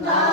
Amen.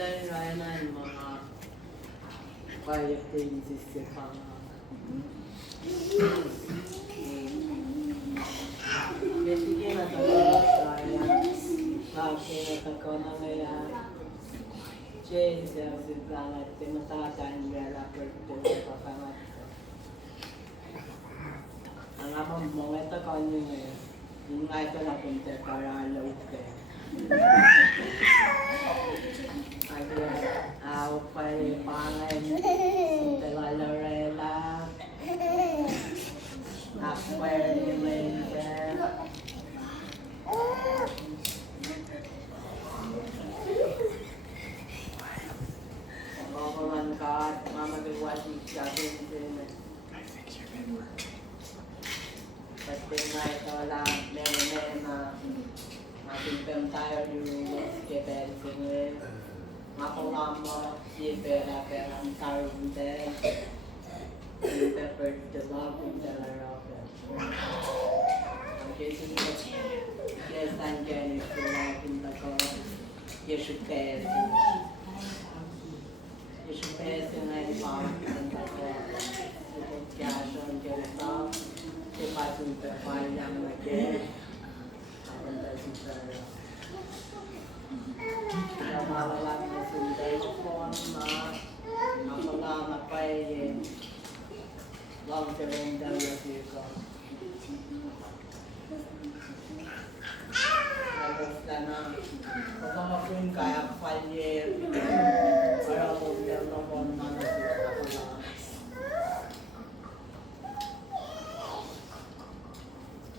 Dahil raya na yung mga quiet things is yung basically natagalas raya nakinatako na ngaya change siya si planet timatatan nila pagdating sa pakangat ang amang mga ito kanyo ngayon yung nga ito napunta para alaw kayo ako pa'y pangalan Tela Lorela ako pa'y Linda ako man ka mama gawati siya din pati nga ito lang meron na matimpem tayo yung kipel singin ako nga mo si pera ang karong din yung pepper the love yung talaroke ang kasi yes I'm getting to love in the go you should pass yung ay pang in the go you can cash on your stuff si pasong pepper lang mag-get ang dasing talaroke mawalan na sunday ko na ako na napay long term daw na ko tapos na ako makuin kaya palye para ako daw na ko na ako na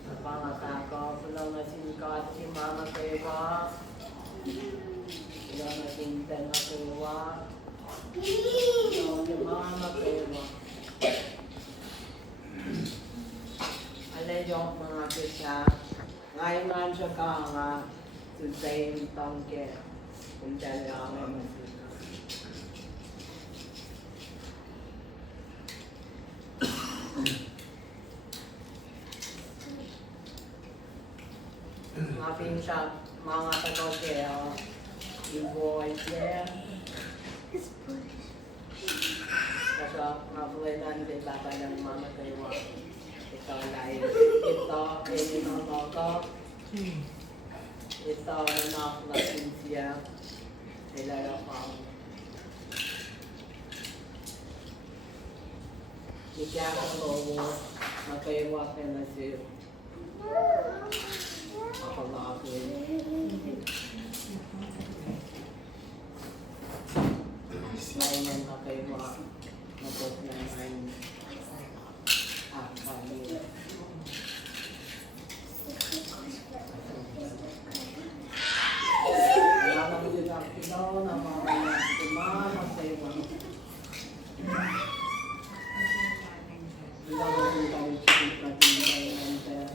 napangako ko lang na sinikat si mama kayo Wala na tinta na kawa. Yung mga kawa. Alay yung mga kita. Ngayon man siya ka nga. Susay yung tangke. Kung dala nga masika. Mapin siya mga taga-kaya. You boys there. Kasi mabuenan din bata ng mga kayo. Ito live. Ito, ng logo. Ito, anak na siya. Ilala pa. Ika ka logo. Makaywak na siya. Ako lakin. Lain na kayo mapot na ang kami. Alam mo din ang pinaw na mga tumama kayo mga. Alam mo din ang chikit na tinigay ng pera.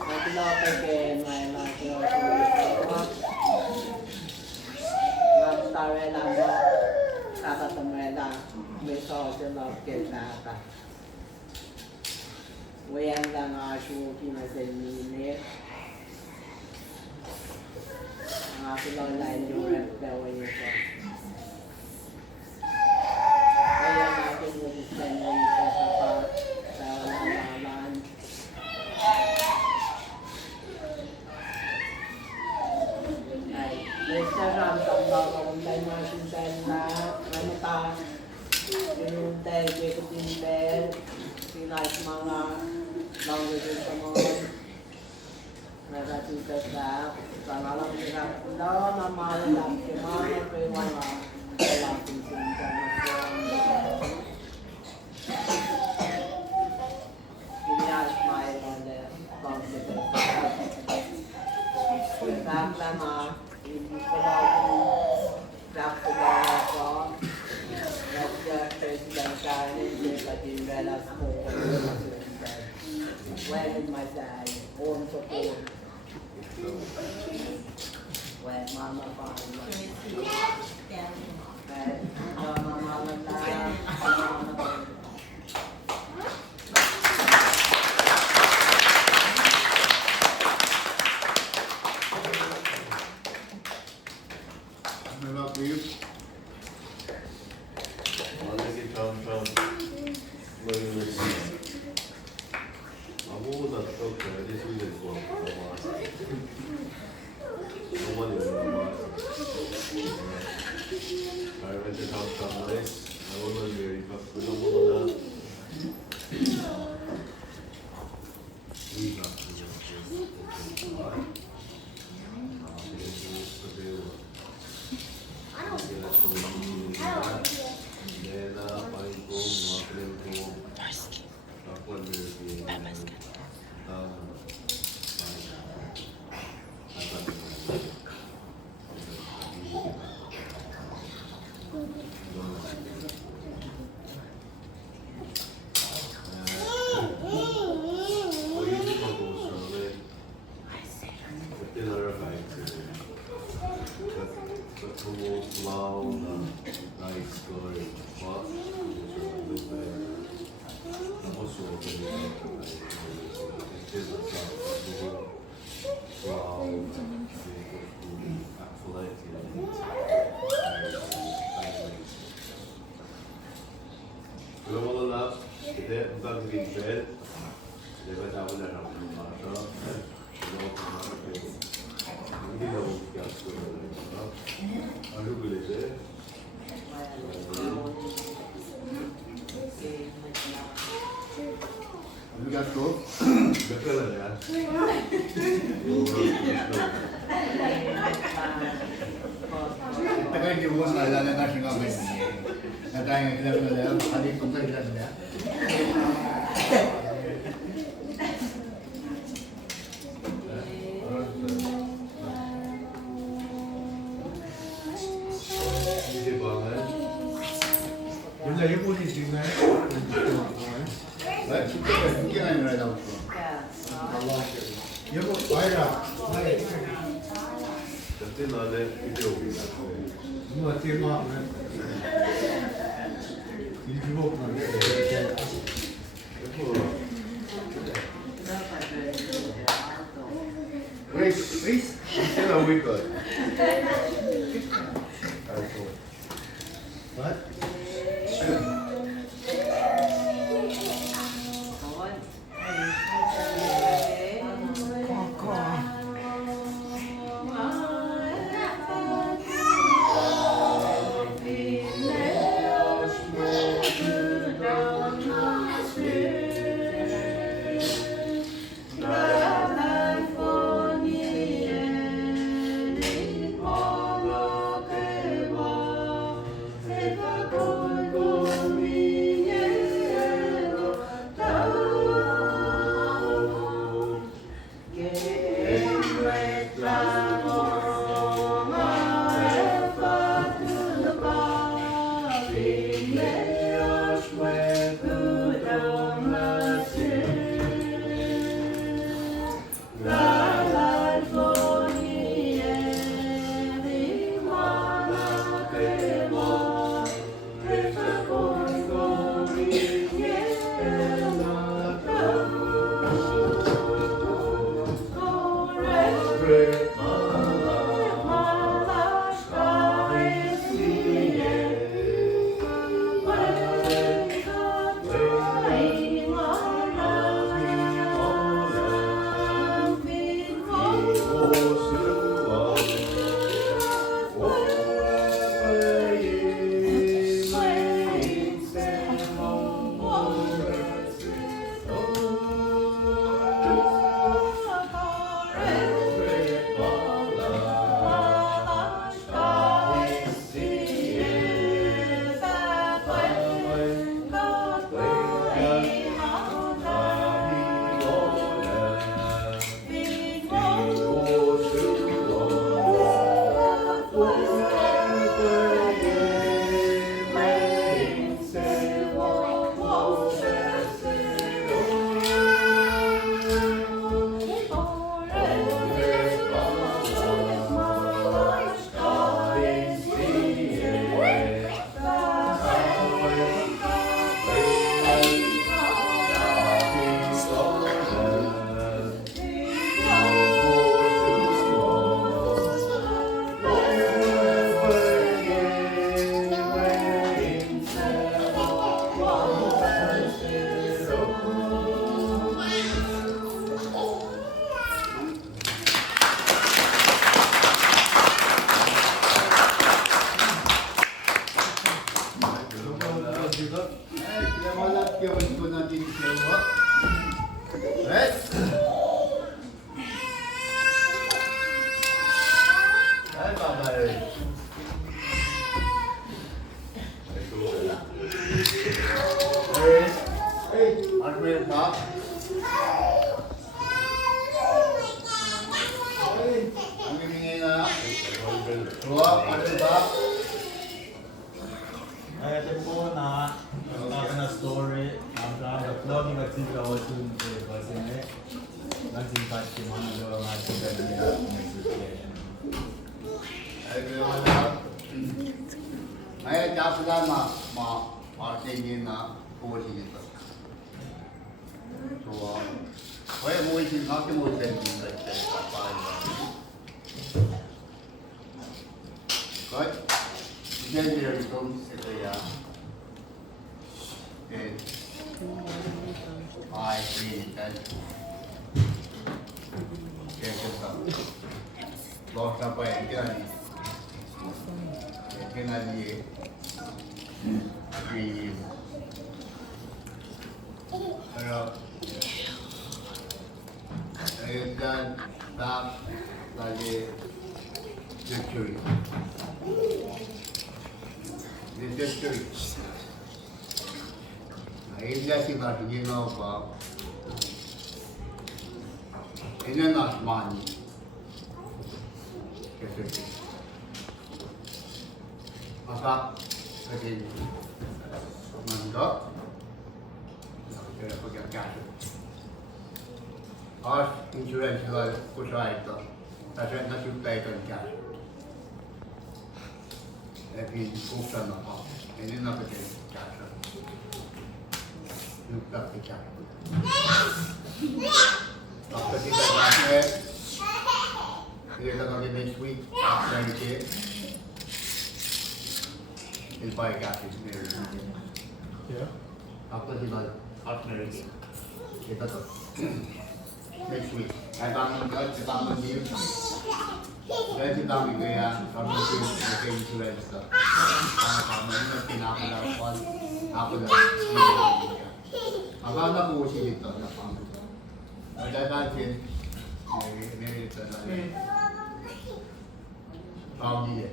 Natilapay kayo na ilagay ako. Tarela mo, katatamela, may sauce love get nata. Wayan lang asyo kinasenine. Ang ako lang lain yung rep daw yun ko. Inuntay ko din bel, pinais mga language sa mga nagatutas na, pangalang hirap na mamalang kimana ko yung mga kalaking sinjanason. Pinais Marydell L James. Sama, hindi ko daw ko daw ako. President Karen, pati velas ko. Well, in my dad, own support. Well, mama, papa. Mama, gawin ko natin siya. Right? Ay, babay. Hey, aren't we at top? Ang bibingay na. Ruwag, ano ba? Ay, ito po na na story. Ang vlog yung nagsimula ko dun kasi nagsimpat si mga nagawa nga siya nila nag-subscribe. Ay, kaya wala. Ay, tapos lang ma-marketing na puwasi nito. So, kaya mo isin, natin mo isin yung like right? Then there comes ito yan. And I really can. Kaya sa lock na pa yan, kinali. Kinali 3 years. Pero, ayun dyan, top, lagi, victory. The victory. Ayun dyan si Martin, ba? Ina not money. Kasi, maka, kasi, mandok, kaya pagkakasya. Our insurance was Kosrae Guam. Kasi nasutay ito ng cash. Every buksan na ako. Hindi na pwede cash. Nuktak si cash. After kita natin, hindi ka kami next week. After the kid, he'll buy cash. Yeah. After the kid. Kita to. Next week. Kahit ang mga deal. Dahil si Dami kaya kami yung insurance ka. Kama yun ang pinakalapan. Ako na. Ang na po siya dito. Dahil natin, may ito na rin. Saudi eh.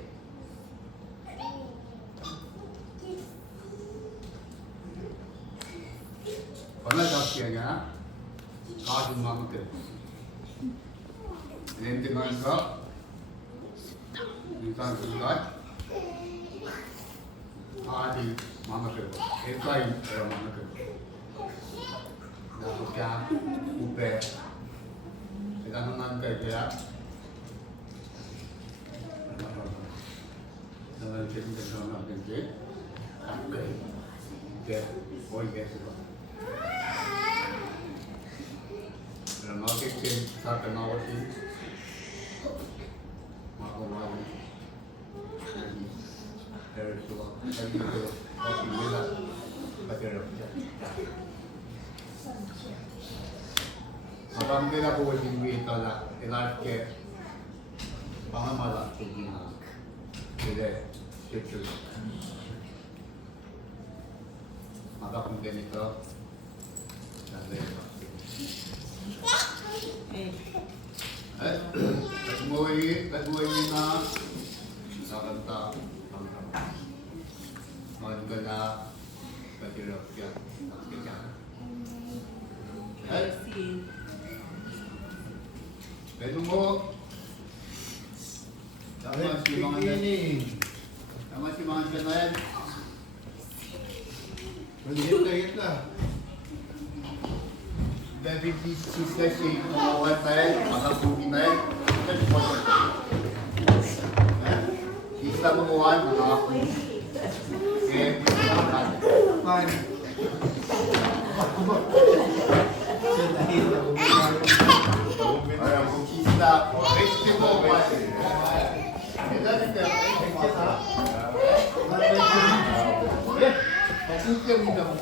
Pala siya niya. Kahit mga ito. Nintiman ka. Nintiman sulat. Kahit mga ito. Ito ay mga ito. Dapat kaya upe. Ito naman kayo kaya. Dapat siya ito natin siya. Okay. Okay. Boy, guess it. Pero makikip sa kanawasin, makawawin. Pero suwa, sabi ko, okay, wala, patirap siya. Habang pinakuwasin mo ito na, ilarke, pangamala, sige na, sige, sityo. Maka kung ganito, nalay ba? Tagmuwi na sa kanta maganda patirap yan. Pwede mo tama si mga kanayan. Hit na. David sisya si mawawal tayo, makabuki tayo. Sisa mamuhan, makabuki. Okay, fine. Para kung sisa, reste mo ba? Masukya mo na mo.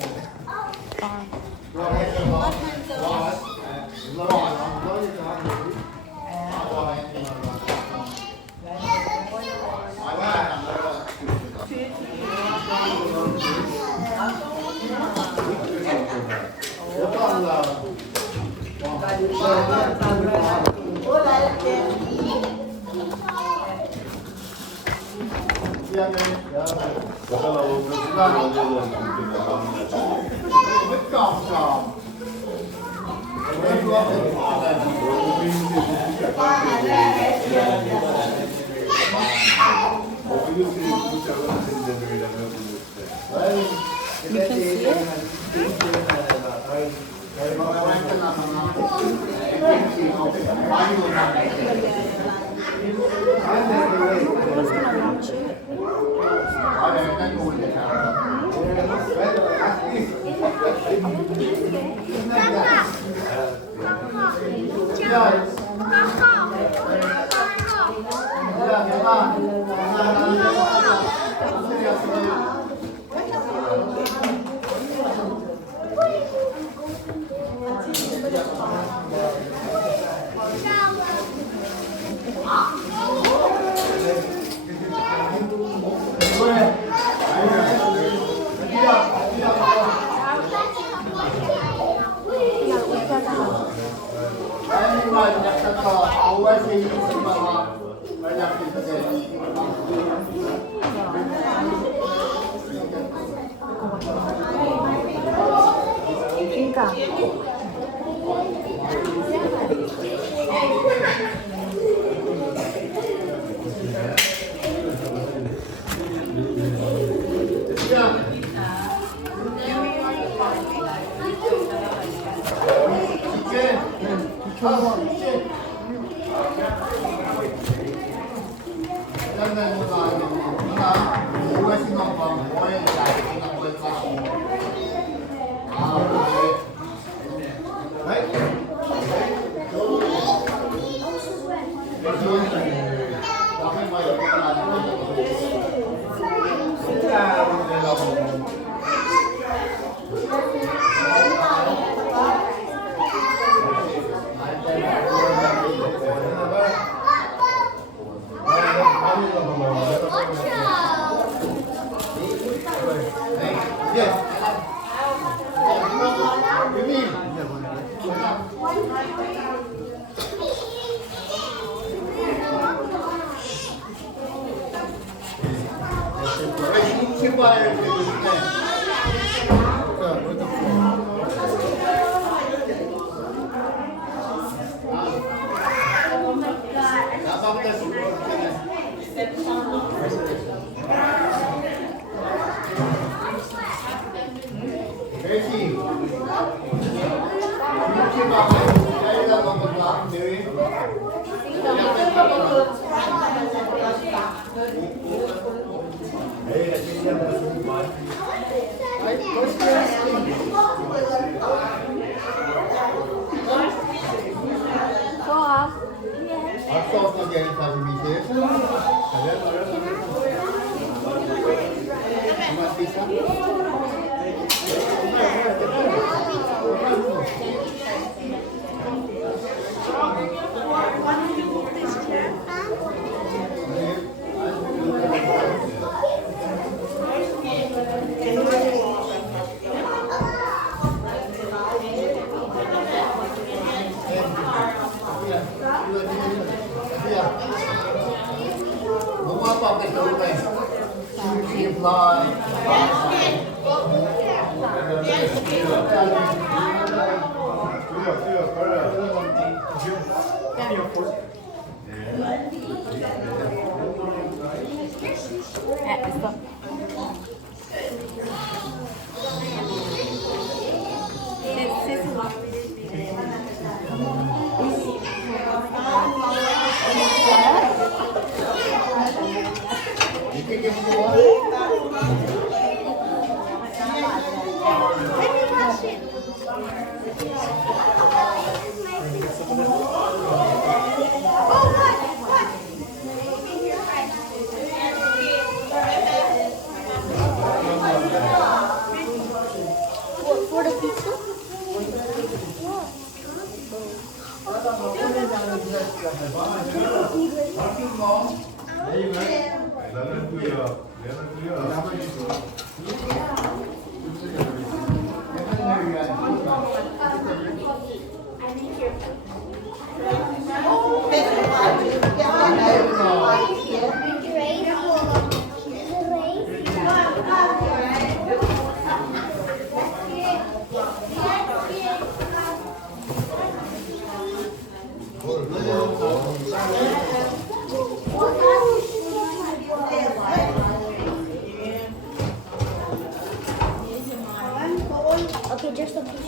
just a push.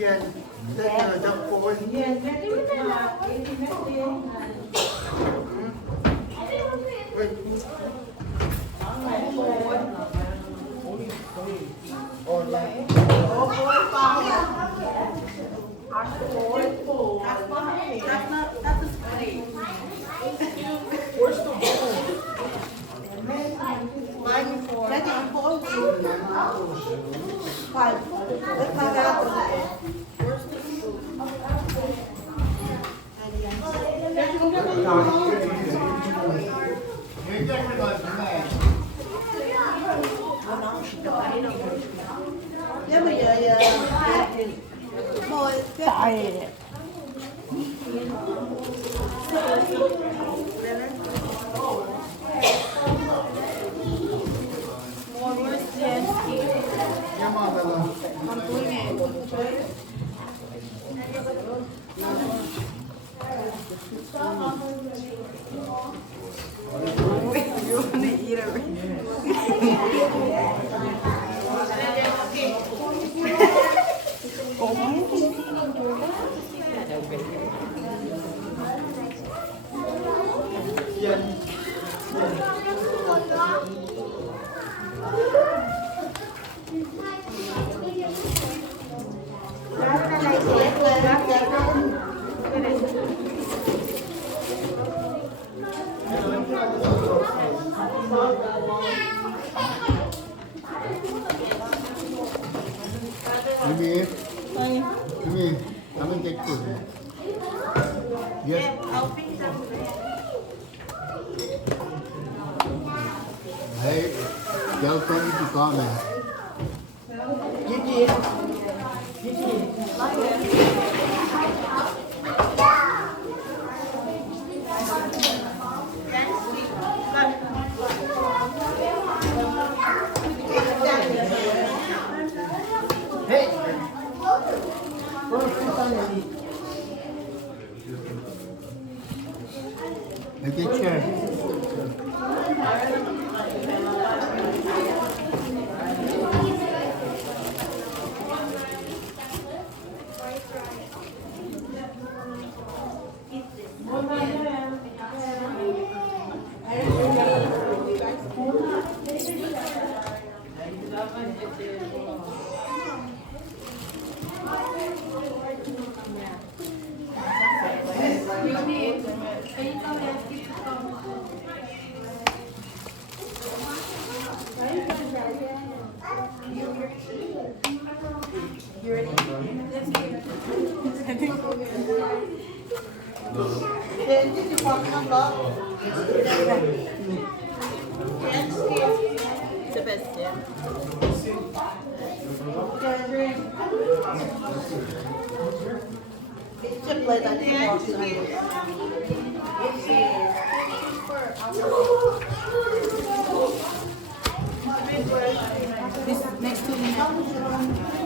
Yan, nagkakapon. Yan, Mimi, kami cake food. Yes. Hey, tell Tony to comment. Okay, chair. The best, yeah. This next 2 minutes.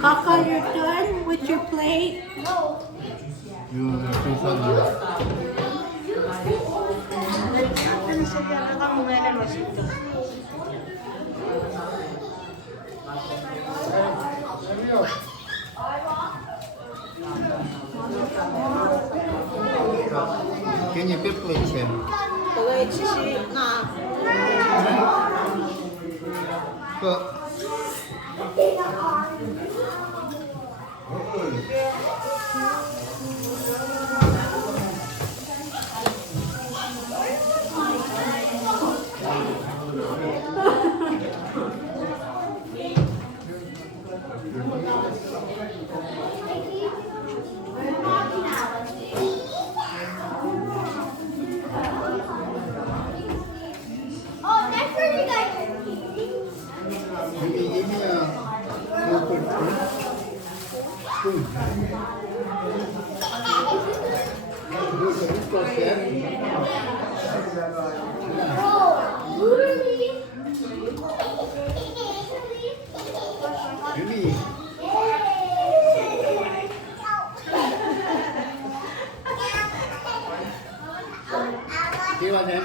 Kaka, you're done with your plate? Yung susan nila. Can you put plates in? But give me a local spoon. Really? Do you want them?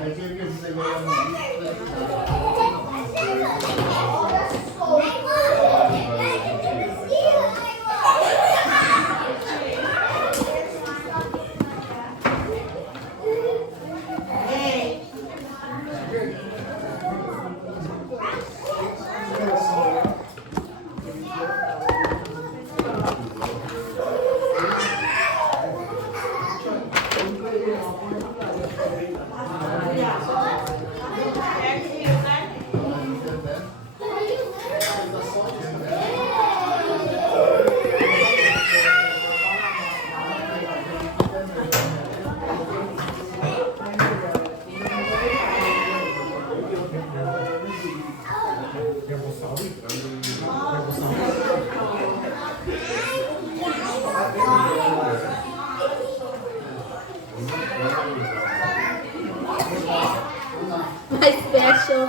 Thank you. special.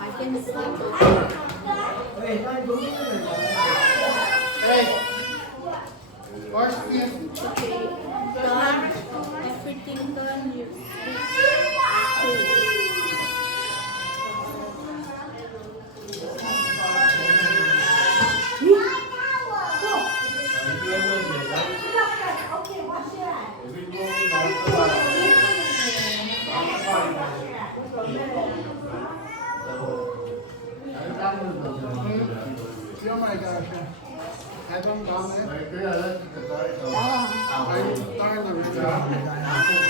I can sleep. Hey! Where's the... Okay. Done. Everything done. You Oh my gosh. I don't know. Kaya, that's the I'm tired of it.